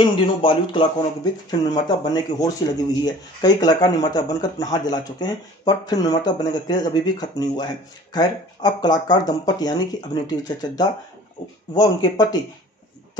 इन दिनों बॉलीवुड कलाकारों के बीच फिल्म निर्माता बनने की होड़ सी लगी हुई है। कई कलाकार निर्माता बनकर अपना हाथ जला चुके हैं, पर फिल्म निर्माता बनने का क्रेज अभी भी खत्म नहीं हुआ है। खैर, अब कलाकार दंपति यानी कि अभिनेत्री ऋचा चड्ढा व उनके पति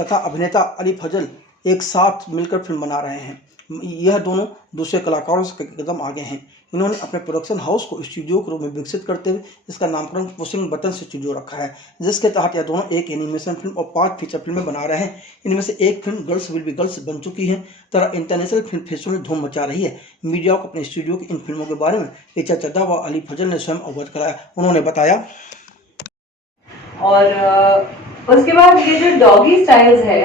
तथा अभिनेता अली फजल एक साथ मिलकर फिल्म बना रहे हैं। यह दोनों दूसरे कलाकारों से कई कदम आगे हैं। इन्होंने अपने प्रोडक्शन हाउस को स्टूडियो के रूप में विकसित करते हुए इसका नामकरण पुशिंग बटन स्टूडियो रखा है, जिसके तहत यह दोनों एक एनिमेशन फिल्म और 5 फीचर फिल्में बना रहे हैं। इनमें से एक film girls will be girls बन चुकी है। तरह इंटरनेशनल फिल्म फेस्टिवल में धूम मचा रही है। मीडिया को अपने स्टूडियो की इन फिल्मों के बारे में ऋचा चड्ढा व अली फजल ने स्वयं अवगत कराया। उन्होंने बताया, और उसके बाद ये जो डॉगी स्टाइल्स है,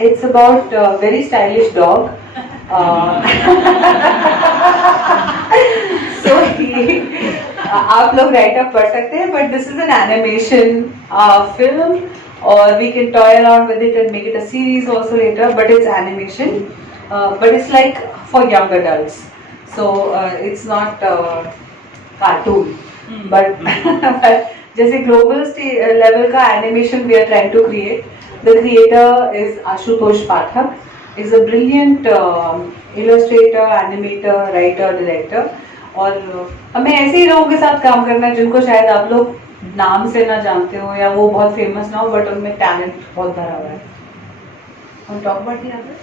it's about very stylish dog. So आप लोग राइट अप पढ़ सकते हैं, but this is an animation film और we can toy around with it and make it a series also later, but it's animation, but it's like for young adults, so it's not cartoon, but जैसे global level का animation we are trying to create. The creator is Ashutosh Pathak, is a brilliant Illustrator, animator, writer, director. और हमें ऐसे ही लोगों के साथ काम करना है जिनको शायद आप लोग नाम से ना जानते हो या वो बहुत फेमस ना हो, बट उनमें टैलेंट बहुत भरा हुआ है. On talk about the other?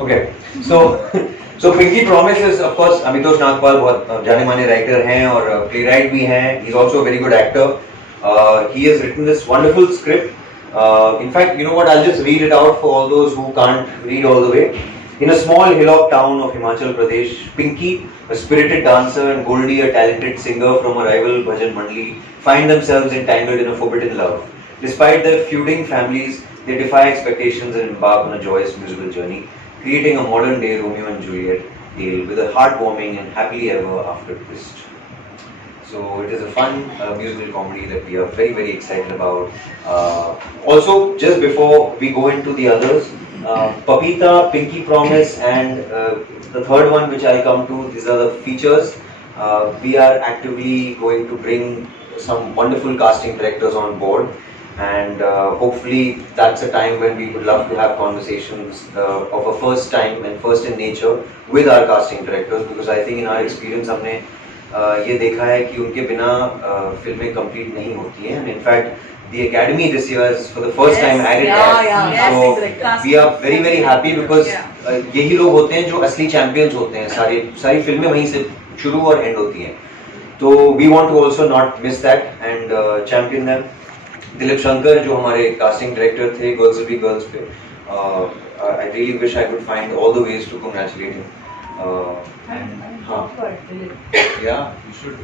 Okay, so Pinky Promise is of course Amitosh Nagpal बहुत जाने माने राइटर हैं और प्लेराइट भी हैं. He's also a very good actor. He has written this wonderful script. In fact, you know what? I'll just read it out for all those who can't read all the way. In a small hillock town of Himachal Pradesh, Pinky, a spirited dancer, and Goldie, a talented singer from a rival bhajan mandali, find themselves entangled in a forbidden love. Despite their feuding families, they defy expectations and embark on a joyous musical journey, creating a modern-day Romeo and Juliet tale with a heartwarming and happily ever after twist. So it is a fun musical comedy that we are very, very excited about. Also, just before we go into the others, Papita, Pinky Promise, and the third one which I'll come to, these are the features. We are actively going to bring some wonderful casting directors on board, and hopefully that's a time when we would love to have conversations of a first time and first in nature with our casting directors, because I think in our experience हमने ये देखा है कि उनके बिना फिल्में कंप्लीट नहीं होती हैं. In fact, the Academy this year is for the first time added that. So we are very, very happy because यही लोग होते हैं जो असली चैंपियंस होते हैं. सारी फिल्में वहीं से शुरू और एंड होती हैं. तो we want to also not miss that and champion them. Dilip शंकर जो हमारे कास्टिंग डायरेक्टर थे गर्ल्स विल बी गर्ल्स पे, I really wish I could find all the ways to congratulate him.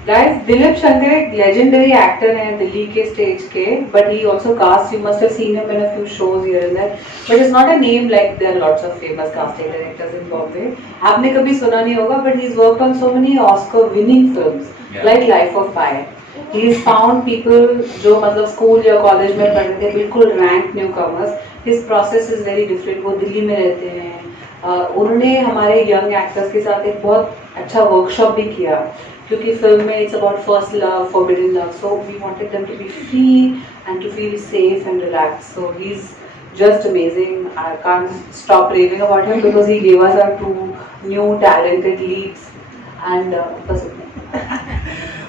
Guys, Dilip शंकर एक legendary actor है दिल्ली के स्टेज के, but he also casts. You must have seen him in a few shows here and there, but it's not a name like there are lots of famous casting directors in Bombay. आपने कभी सुना नहीं होगा, but he's worked on so many Oscar-winning films like Life of Pi. He's found people जो मतलब स्कूल या कॉलेज में पढ़ रहे थे, बिल्कुल rank newcomers. His process is very different. वो दिल्ली में रहते हैं. उन्होंने हमारे यंग एक्टर्स के साथ एक बहुत अच्छा वर्कशॉप भी किया, क्योंकि फिल्म में it's about first love, forbidden love, so we wanted them to be free and to feel safe and relax. So he is just amazing. I can't stop raving about him because he gave us our 2 new talented leads and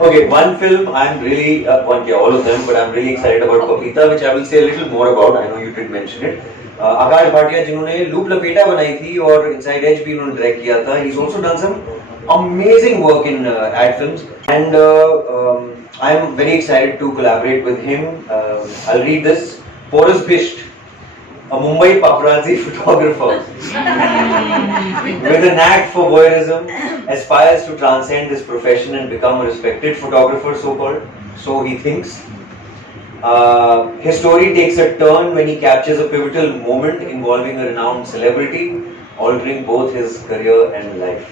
Okay, one film I'm really all of them, but I'm really excited about Papita, which I will say a little more about. I know you did mention it. आकाश भाटिया जिन्होंने लूप लपेटा बनाई थी और inside as भी उन्होंने डायरेक्ट किया था. He's also done some amazing work in ad films, and I am very excited to collaborate with him. I'll read this. Boris Bisht, a Mumbai paparazzi photographer with a knack for voyeurism, aspires to transcend his profession and become a respected photographer, so-called. So he thinks. His story takes a turn when he captures a pivotal moment involving a renowned celebrity, altering both his career and life.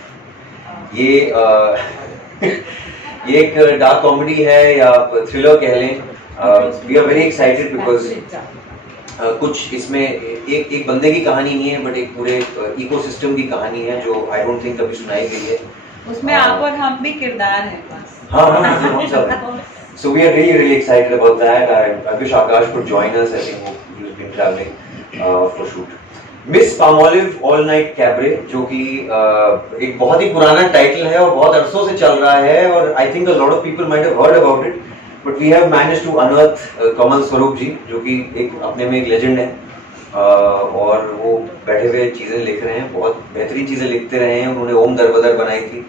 ये एक dark comedy है या थ्रिलर कह लें. We are very excited because कुछ इसमें एक बंदे की कहानी नहीं है, बट एक पूरे इकोसिस्टम की कहानी है जो I don't think कभी सुनाई गई है. उसमें आप और हम भी किरदार हैं बस. हाँ हम सब. So we are really, really excited about that. I wish Akash could join us. I think he's been traveling for shoot. Miss Palmolive all night cabaret, जो कि एक बहुत ही पुराना टाइटल है और बहुत अरसों से चल रहा है, और I think a lot of people might have heard about it, but we have managed to unearth Kamal Swaroop ji, जो कि एक अपने में एक लेजेंड है, और वो बैठे हुए चीजें लिख रहे हैं, बहुत बेहतरीन चीजें लिखते रहे हैं। उन्होंने ओम दरबदर बनाई थी,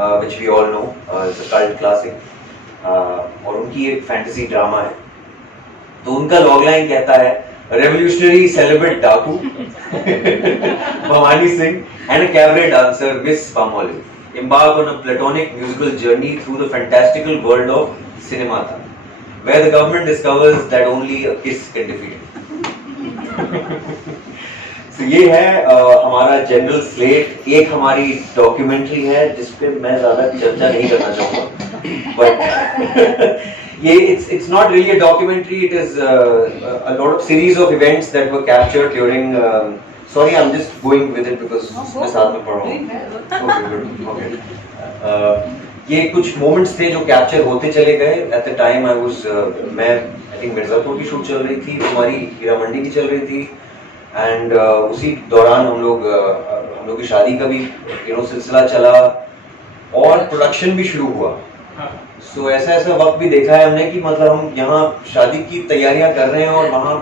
which we all know, it's a cult classic, और उनकी एक फैंटेसी ड्रामा है। तो उनका लॉगलाइन कहता है, रेवोल्यूशनरी सेलिब्रेट डाकू भवानी सिंह एंड अ cabaret dancer miss Palmolive embark on a platonic musical journey through the fantastical world of cinemata, where the government discovers that only a kiss can defeat it. So ये है हमारा general slate. एक हमारी डॉक्यूमेंट्री है जिस पे मैं ज्यादा चर्चा नहीं करना चाहूँगा, बट ये it's not really a documentary, it is a lot of series of events that were captured during sorry, I'm just going with it because मैं साथ में पढ़ रहा हूँ। Okay, good, okay. ये कुछ मोमेंट्स थे जो कैप्चर होते चले गए। At the time I was, मैं आई थिंक मिर्जापुर की शूट चल रही थी, हमारी हीरा मंडी की चल रही थी, एंड उसी दौरान हम लोग की शादी का भी सिलसिला चला और प्रोडक्शन भी शुरू हुआ। सो ऐसा वक्त भी देखा है हमने कि मतलब हम यहाँ शादी की तैयारियां कर रहे हैं और वहाँ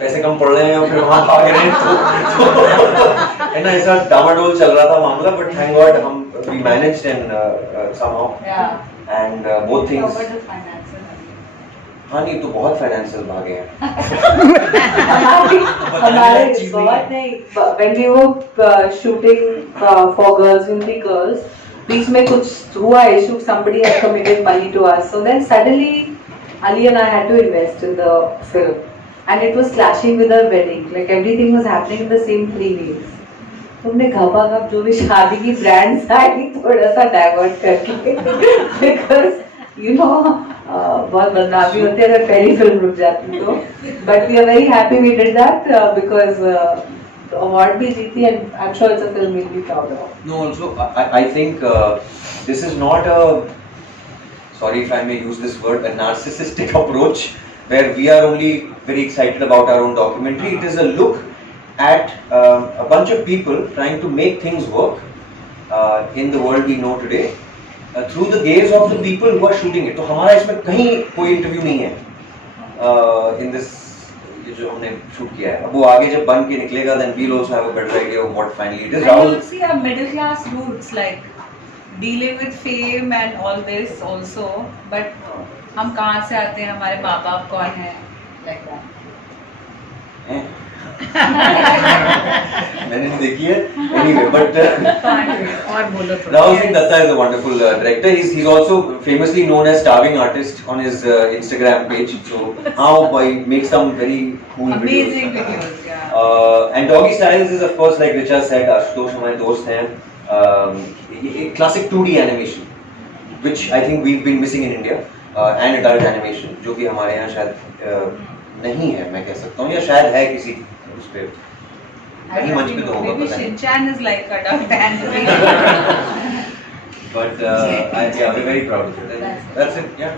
पैसे कम पड़ रहे हैं और फिर वहाँ भाग रहे हैं, तो है ना, ऐसा डामाडोल चल रहा था मामला, बट थैंक गॉड हम we managed and somehow, and both things. हाँ नहीं, तो बहुत फाइनेंशियल भागे हैं। हमारे बहुत नहीं, when we were shooting for Girls Will Be Girls, बीच में कुछ हुआ issue, somebody had committed money to us, so then suddenly Ali and I had to invest in the film, and it was clashing with our wedding, like everything was happening in the same 3 weeks. तुमने घपाघप जो भी शादी की brands I थोड़ा सा डाइवर्ट करके, because you know बहुत बदनामी होती है अगर पहली फिल्म रुक जाती तो, but we are very happy we did that because award भी जीती and I am sure it's a film we will be proud of. No, also I think this is not a, sorry if I may use this word, a narcissistic approach where we are only very excited about our own documentary. It is a look at a bunch of people trying to make things work in the world we know today through the gaze of the people who are shooting it. तो हमारा इसमें कहीं कोई इंटरव्यू नहीं है in this, ये जो हमने शूट किया है। अब वो आगे जब बन के निकलेगा then we'll also have a better idea of what finally it is. And you'll see our middle class roots, like dealing with fame and all this also, but हम कहाँ से आते हैं, हमारे माँ बाप कौन है, like that. मैंने नहीं देखी है, anyway, but और बोलो थोड़ा। Rahul Singh Datta is a wonderful director. He's also famously known as starving artist on his Instagram page. So how he makes some very cool Amazing videos. videos, yeah. And Doggy Styles is of course, like Richa said, Ashutosh हमारे दोस्त हैं। Classic 2D animation, which I think we've been missing in India, and adult animation, जो कि हमारे यहाँ शायद नहीं है, मैं कह सकता हूँ, या शायद है किसी उस पे कहीं मंच पे तो होगा, maybe पता नहीं। Shinchan is like adult animation. But yeah, we're very proud of it. That's it. Yeah.